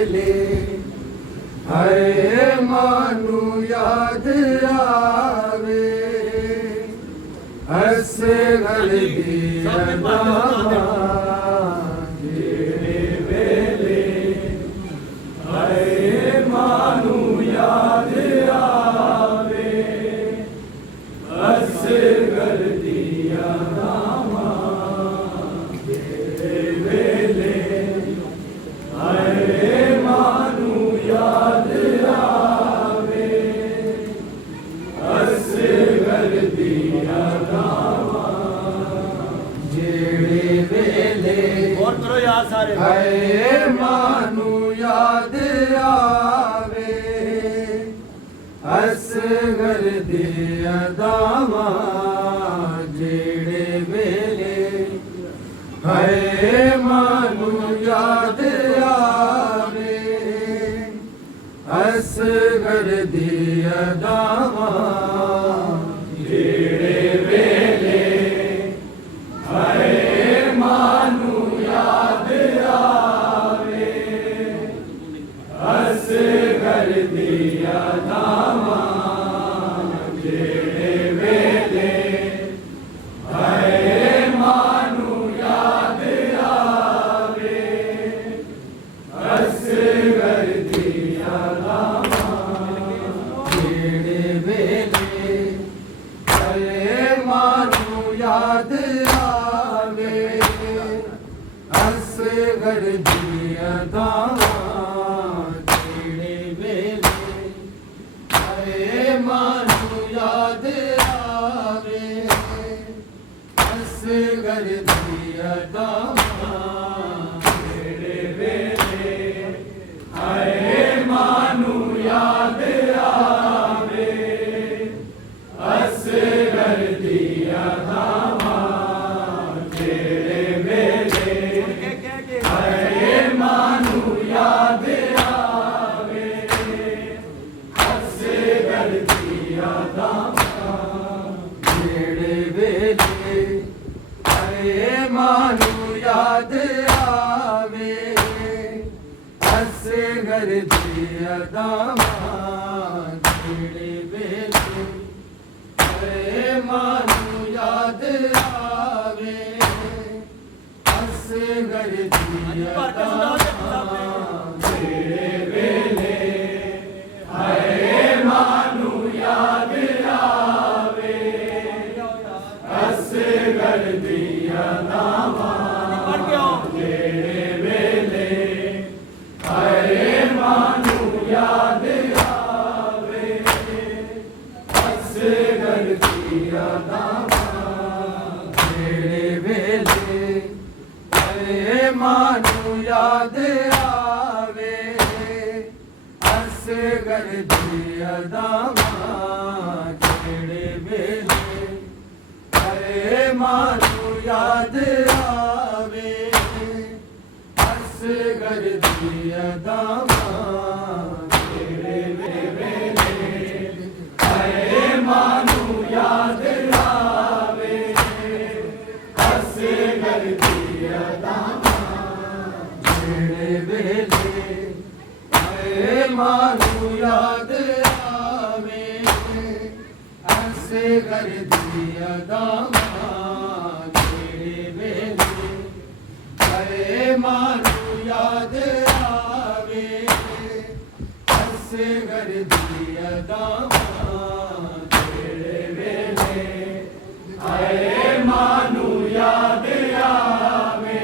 वेले हाय मानू याद आवे हस घर दिया जेड़े वेले हाय मानू याद आवे हस घर दिया हाय मानू याद आवे हस घर दिया दावा जेड़े वेले हाय मानू याद आवे हस घर दिया दावा जेड़े वेले हाय मानू याद आवे हस घर दिया दावा जेड़े वेले हाय मानू याद आवे हस घर दिया दावा जेड़े वेले हाय मानू याद आवे हस घर दिया दावा जेड़े वेले हाय मानू याद आवे हस घर दिया दावा जेड़े वेले हाय मानू याद आवे हस घर दिया दावा जेड़े वेले हाय मानू याद आवे हस घर दिया दावा जेड़े वेले हाय मानू याद आवे हस घर दिया दावा जेड़े वेले हाय मानू याद आवे हस घर दिया दावा जेड़े वेले हाय मानू याद आवे हस घर दिया दावा जेड़े वेले हाय मानू याद आवे हस घर दिया दावा जेड़े वेले हाय मानू याद आवे हस घर दिया दावा जेड़े वेले हाय मानू याद आवे हस घर दिया दावा जेड़े वेले हाय मानू याद आवे हस घर दिया दावा जेड़े वेले हाय मानू याद आवे हस घर दिया दावा जेड़े वेले हाय मानू याद आवे हस घर दिया दावा जेड़े वेले हाय मानू याद आवे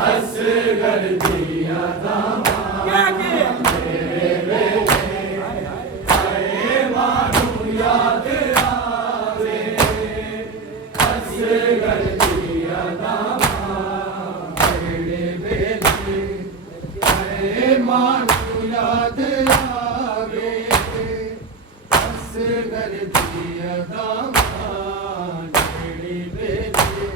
हस घर दिया दावा जेड़े वेले हाय मानू याद आवे हस घर दिया दावा जेड़े वेले हाय मानू याद आवे हस घर दिया दावा जेड़े वेले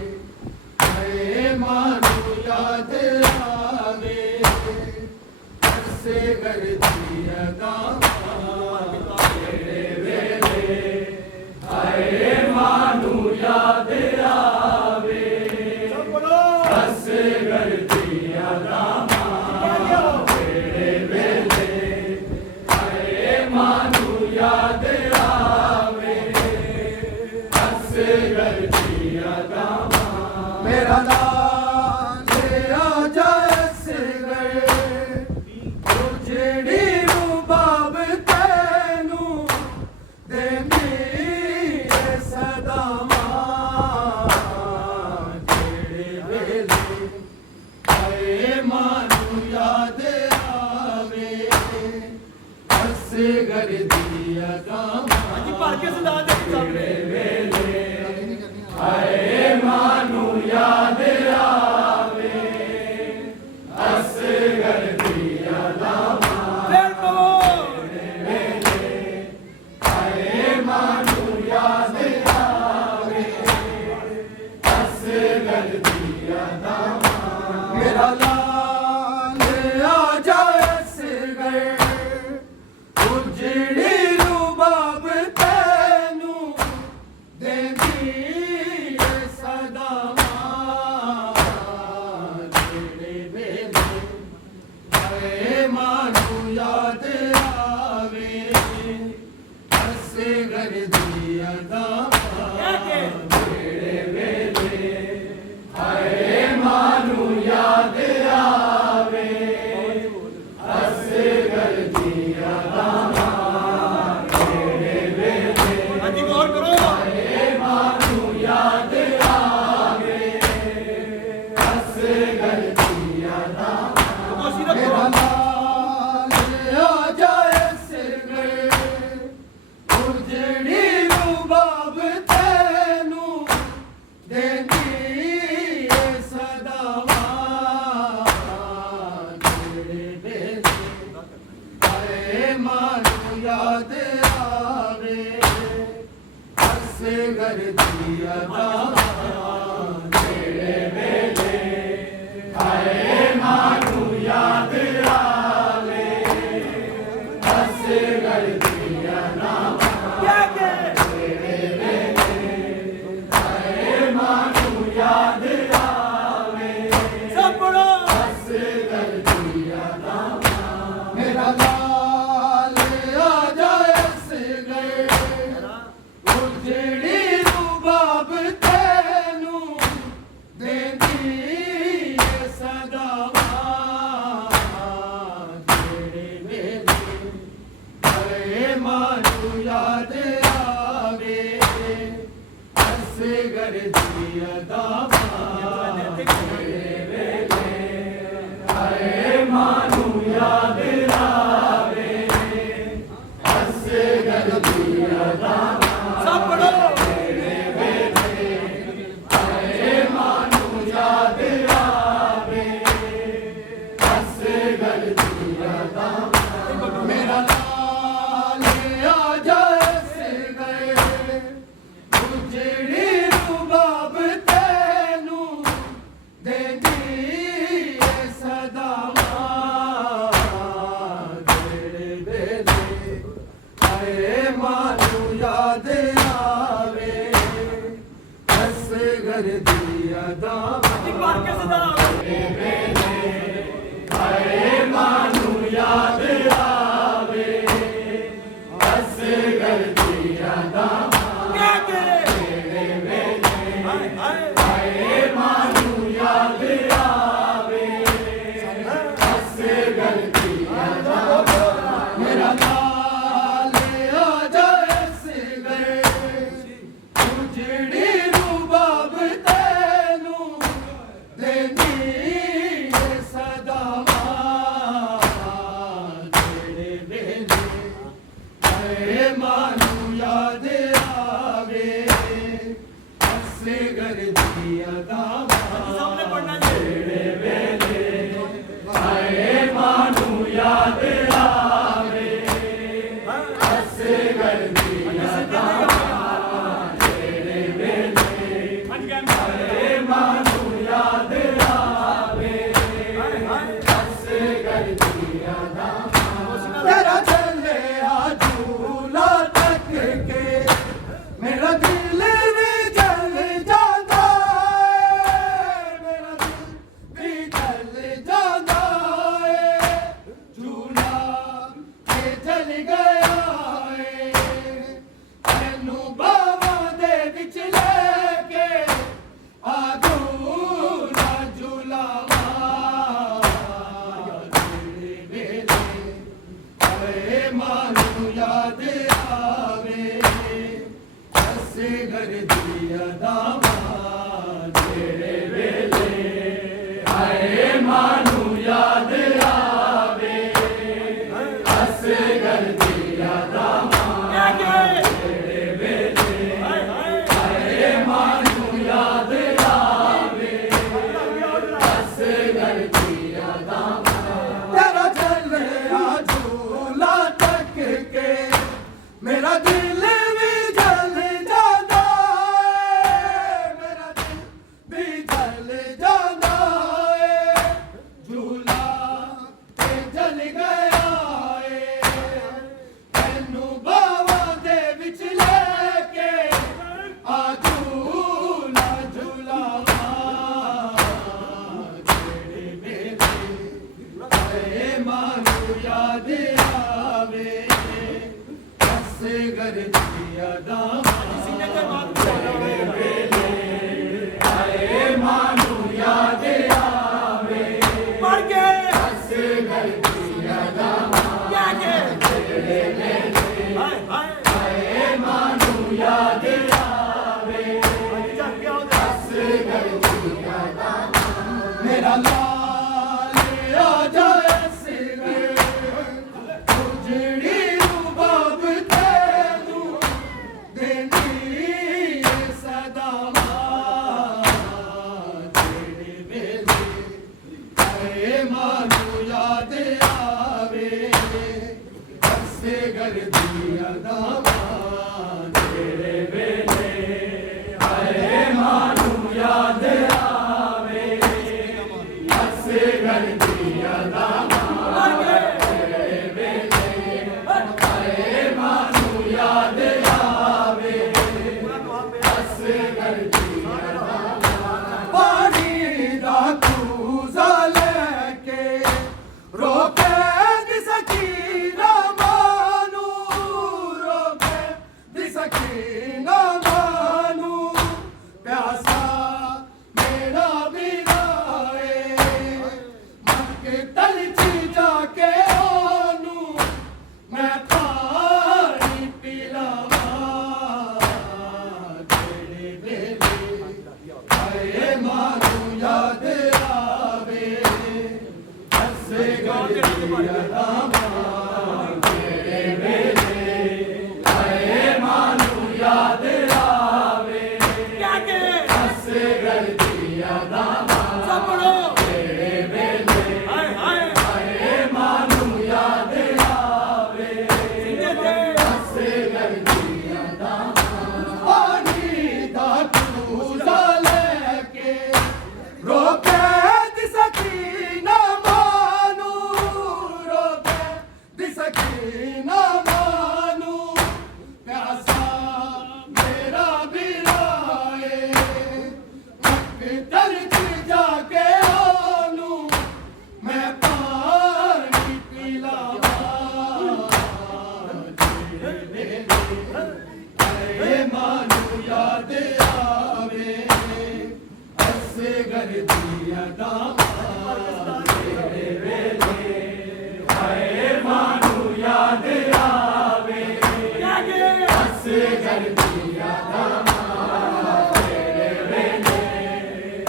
हाय मानू याद आवे हस घर दिया दावा जेड़े वेले हाय मानू याद आवे हस घर दिया दावा उजड़ी रूबाब तैनू देंदी ए सदावां जेड़े वेले आए मानू याद आवे असगर दी अगावां ਹਾਂਜੀ ਭਰ ਕੇ ਸੁਣਾ ਦੇ जेड़े वेले आए मानू याद आवे असगर दी अगावां ਫੇਰ ਕਹੋ आए मानू याद आवे असगर दी अगावां मेरा लाल आ जाए असगर उजड़ी रूबाब तैनू देंदी ए सदावां जेड़े वेले आए मानू याद आवे असगर दी अगावां जेड़े वेले आए मानू याद आवे असगर दी अगावां जेड़े वेले ਹਾਂਜੀ ਗੌਰ ਕਰੋ मानू याद आवे असगर दी अगावां ਖਾਮੋਸ਼ੀ मेरा ਰੱਖੋ लाल आ जाए असगर उजड़ी रूबाब तैनू देंदी ए सदावां जेड़े वेले आए मानू याद आवे असगर दी अगावां जेड़े वेले आए मानू याद आवे असगर दी अगावां आए मानू याद आवे ਸਭ ਪੜੋ असगर दी अगावां मेरा लाल आ जाए असगर उजड़ी रूबाब तैनू देंदी ए सदावां जेड़े वेले आए मानू याद आवे असगर दी अगावां जेड़े वेले आए मानू याद आवे असगर दी अगावां ਸਭ ਪੜੋ आए मानू याद आवे असगर दी अगावां मेरा लाल आ जाए असगर उजड़ी रूबाब तैनू देंदी ए सदावां जेड़े वेले आए मानू याद आवे असगर दी अगावां ਭਰ ਕੇ ਸੁਣਾ आए मानू याद आवे असगर दी अगावां आए मानू याद आवे असगर दी अगावां मेरा लाल आ जाए असगर उजड़ी रूबाब तैनू देंदी ए सदावां जेड़े वेले आए मानू याद आवे असगर दी अगावां ਸਾਹਮਣੇ ਪੜਨਾ ਜੀ जेड़े वेले आए मानू याद आवे असगर दी अगावां जेड़े वेले ਹਾਂਜੀ ਗੈਮ आए मानू याद आवे असगर दी अगावां तेरा चले आ झूला तक के मेरा दिल भी जल जाता ਕਰਦੀ ਅਦਾਵਾਂ ਤੇਰੇ ਵੇਲੇ ਆਏ ਮਾਨੂੰ ਯਾਦ ਆਵੇ ਅਸਗਰ ਦੀ ਅਦਾਵਾਂ ਤੇਰੇ ਵੇਲੇ ਆਏ ਮਾਨੂੰ ਯਾਦ ਆਵੇ ਅਸਗਰ ਦੀ ਅਦਾਵਾਂ ਤੇਰਾ ਚੱਲਿਆ ਝੂਲਾ ਤੱਕ ਕੇ ਮੇਰਾ ਦਿਲ ਵੀ ਜਲ ਜਾਂਦਾ ਏ ਮੇਰਾ ਦਿਲ ਵੀ ਜਲ ਜਾਂਦਾ ਏ ਝੂਲਾ ਤੇ ਜਲ ਗਿਆ ਏ ਤੈਨੂੰ ਬਾਵਾਂ ਦੇ ਵਿੱਚ ਲੈ ਕੇ ਆ ਝੂਲਾ ਝੂਲਾਵਾਂ ਤੇਰੇ ਵੇਲੇ ਆਏ ਮਾਨੂੰ ਯਾਦ ਆਵੇ ਅਸਗਰ ਦੀ ਅਦਾਵਾਂ ਤੇਰੇ ਵੇਲੇ ਆਏ ਮਾਨੂੰ ਯਾਦ ਆਵੇ ਮਰ ਗਏ ਅਸਗਰ ਦੀ ਅਦਾਵਾਂ ਤੇਰੇ ਵੇਲੇ ਆਏ ਮਾਨੂੰ ਯਾਦ ਆਵੇ ਅਸਗਰ ਦੀ ਅਦਾਵਾਂ ਮੇਰਾ ਲਾਲ ਆ ਜਾਏ ਅਸਗਰ ਉਜੜੀ ਰੂਬਾਬ ਤੈਨੂੰ ਦੇਂਦੀ ਏ ਸਦਾਵਾਂ ਤੇਰੇ ਵੇਲੇ ਆਏ ਮਾਨੂੰ ਯਾਦ ਆਵੇ ਅਸਗਰ ਦੀ ਅਦਾਵਾਂ ਤੇਰੇ ਵੇਲੇ ਆਏ ਮਾਨੂੰ ਯਾਦ ਆਵੇ ਅਸਗਰ ਦੀ ਅਦਾਵਾਂ ਤੇਰੇ ਵੇਲੇ ਆਏ ਮਾਨੂੰ ਯਾਦ ਆਵੇ ਅਸਗਰ ਦੀ ਅਦਾਵਾਂ ਪਾਣੀ ਦਾ ਕੂਜ਼ਾ ਲੈ ਕੇ ਰੋਕੇ ਦੀ ਸਕੀਨਾ ਮਾਨੂੰ ਰੋਕੇ ਦੀ ਸਕੀਨਾ ਮਾਨੂੰ ਪਿਆਸਾ ਮੇਰਾ ਵੀ ਨਾਏ ਮੱਕੇ ਤਲ ਚ ਜਾ ਕੇ ਉਹਨੂੰ ਮੈਂ ਪਾਣੀ ਪਿਲਾਵਾਂ ਤੇਰੇ ਵੇਲੇ ਆਏ ਮਾਨੂੰ ਯਾਦ ਆਵੇ ਅਸਗਰ ਦੀ ਅਦਾਵਾਂ ਤੇਰੇ ਵੇਲੇ ਆਏ ਮਾਨੂੰ ਯਾਦ ਆਵੇ ਅਸਗਰ ਦੀ ਅਦਾਵਾਂ ਤੇਰੇ ਵੇਲੇ ਆਏ ਮਾਨੂੰ ਯਾਦ ਆਵੇ ਅਸਗਰ ਦੀ ਅਦਾਵਾਂ ਪਾਣੀ ਦਾ ਕੂਜ਼ਾ ਲੈ ਕੇ ਰੋਕੇ ਦੀ ਸਕੀਨਾ ਮਾਨੂੰ ਰੋਕੇ ਦੀ ਸਕੀਨਾ ਮਾਨੂੰ ਪਿਆਸਾ ਮੇਰਾ ਵੀ ਨਾਏ ਮਕਤਲ ਚ ਜਾ ਕੇ ਉਹਨੂੰ ਮੈਂ ਪਾਣੀ ਪਿਲਾਵਾਂ ਤੇਰੇ ਵੇਲੇ ਆਏ ਮਾਨੂੰ ਯਾਦ ਆਵੇ ਅਸਗਰ ਦੀ ਅਦਾਵਾਂ ਤੇਰੇ ਵੇਲੇ ਆਏ ਮਾਨੂੰ ਯਾਦ ਆਵੇ ਅਸਗਰ ਦੀ ਅਦਾਵਾਂ ਤੇਰੇ ਵੇਲੇ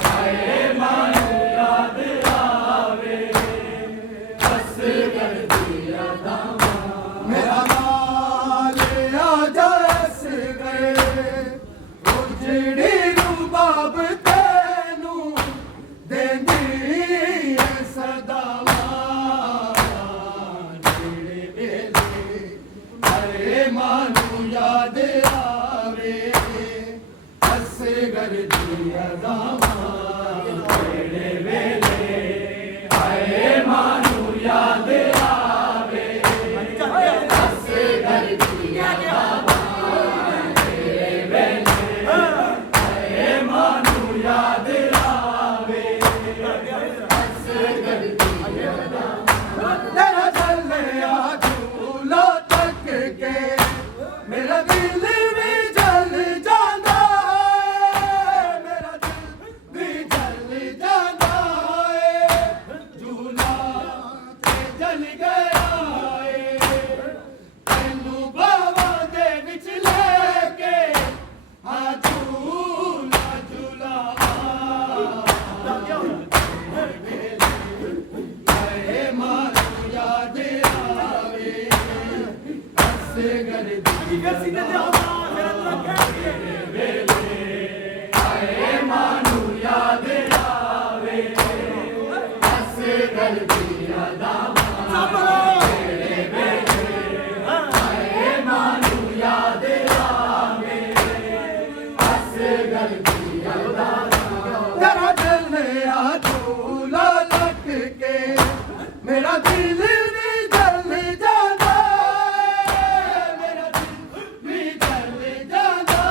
ਆਏ ਮਾਨੂੰ ਯਾਦ ਆਵੇ ਅਸਗਰ ਦੀ ਅਦਾਵਾਂ ਮੇਰਾ ਲਾਲ ਆ ਜਾਏ ਅਸਗਰ ਉਜੜੀ ਰੂਬਾਬ ਤੈਨੂੰ ਦੇਂਦੀ ਏ ਸਦਾਵਾਂ ਤੇਰੇ ਵੇਲੇ ਆਏ ਮਾਨੂੰ ਯਾਦ ਆਵੇ ਅਸਗਰ ਦੀ ਅਦਾਵਾਂ ਤੇਰੇ ਵੇਲੇ ਆਏ ਮਾਨੂੰ ਯਾਦ ਆਵੇ ਅਸਗਰ ਦੀ ਅਦਾਵਾਂ ਤੇਰੇ ਵੇਲੇ ਆਏ ਮਾਨੂੰ ਯਾਦ ਆਵੇ ਅਸਗਰ ਦੀ ਅਦਾਵਾਂ ਤੇਰਾ ਚੱਲਿਆ ਝੂਲਾ ਤੱਕ ਕੇ ਮੇਰਾ ਦਿਲ ਵੀ ਜਲ ਜਾਂਦਾ ਏ ਮੇਰਾ ਦਿਲ ਵੀ ਜਲ ਜਾਂਦਾ ਏ ਝੂਲਾ ਤੇ ਜਲ ਗਿਆ ਏ ਤੈਨੂੰ ਬਾਵਾਂ ਦੇ ਵਿੱਚ ਲੈ ਕੇ ਆ फिर सीधे ते होगा मेरा तेरा क्या मानू याद आवे असगर दिया दामा साबलो मानू याद आवे असगर दिया दामा तेरा दिल आ झूला लट के मेरा दिल भी जल जाता मेरा दिल भी जल जाता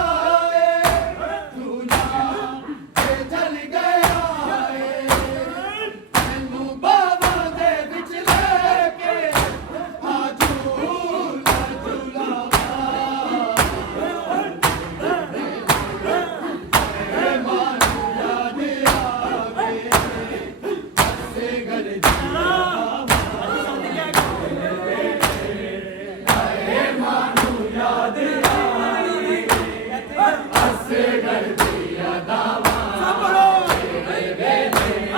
झूला ते जल गया मैनू बाबा दे विच लेके आ झूला झूला मानू याद आवे असगर दिया मानू याद आवे असगर दिया दावा साबलो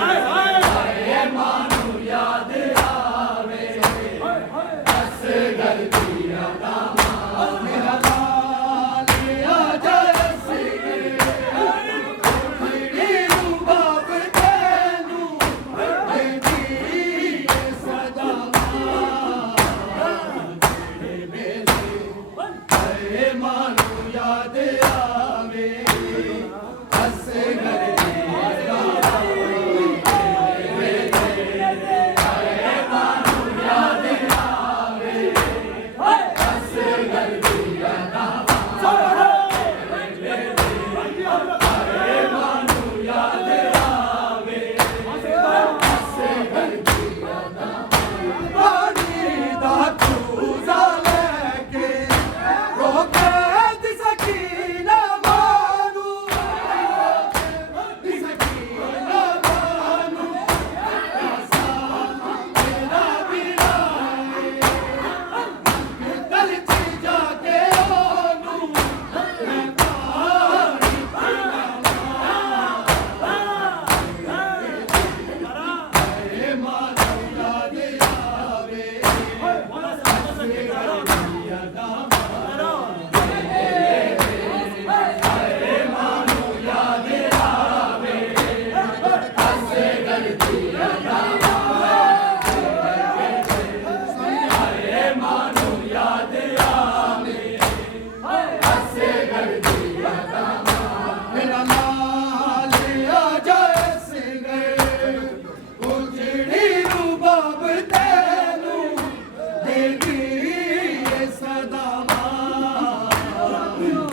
हाय मानू याद आवे असगर दिया दावा मेरा लाल आ जाए सिगे मेरी रूबाब तेनू देती सदा मानू याद आवे असगर दिया दावा मानू याद आवे असगर दिया दावा मानू याद आवे असगर दिया दावा पानी दा चूजा लेके रोके सकीना मानू सकीना मानू ऐसा मेरा बिना गल च जाके ओनू मैं पानी मानू याद आवे असगर दिया दामा मानू याद आवे असगर दिया दामा मानू याद आवे असगर दिया दामा मेरा लाल आ जाए सिंगर उजड़ी रूबाब तेनू देगी सदा मानू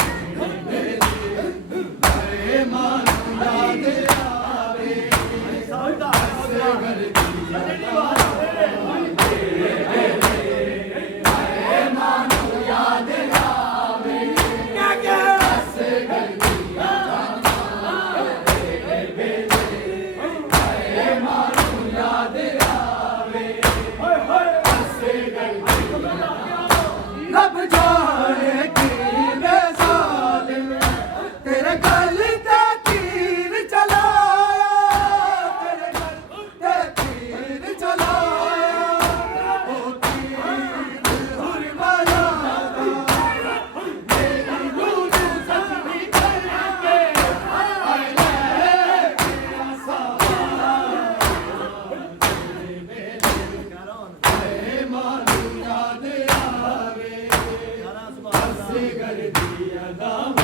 याद आवे असगर दिया मानू याद आवे क्या क्या असगर दिया मानू याद आवे असगर दिया रब जाने की बेजालिम तेरे गल ते तीर चलाया तेरे गल ते तीर चलाया ओ तीर हुरमाना मेरी नूर जख्मी करके आए ले मानू याद आवे असगर दिया दामा